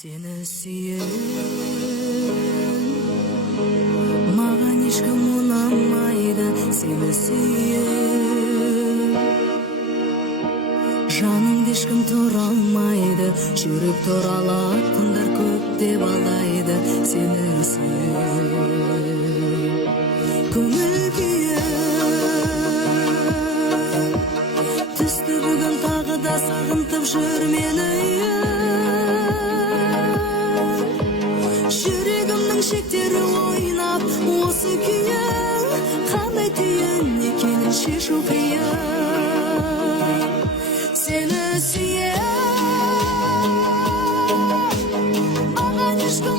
Seni süyen mağan ешкім ұнамайды. Seni süyen жанымды ешкім тұра алмайды. Жүрек туралатқандар көп деп алайды. Seni süyen көңіл күйім түсті бүгін тағы да сағынтып жүр мені. Жүрегімнің шектері ойнап, осы күйің қандай түйін екенін шешу қиын. Seni süyen маған ешкім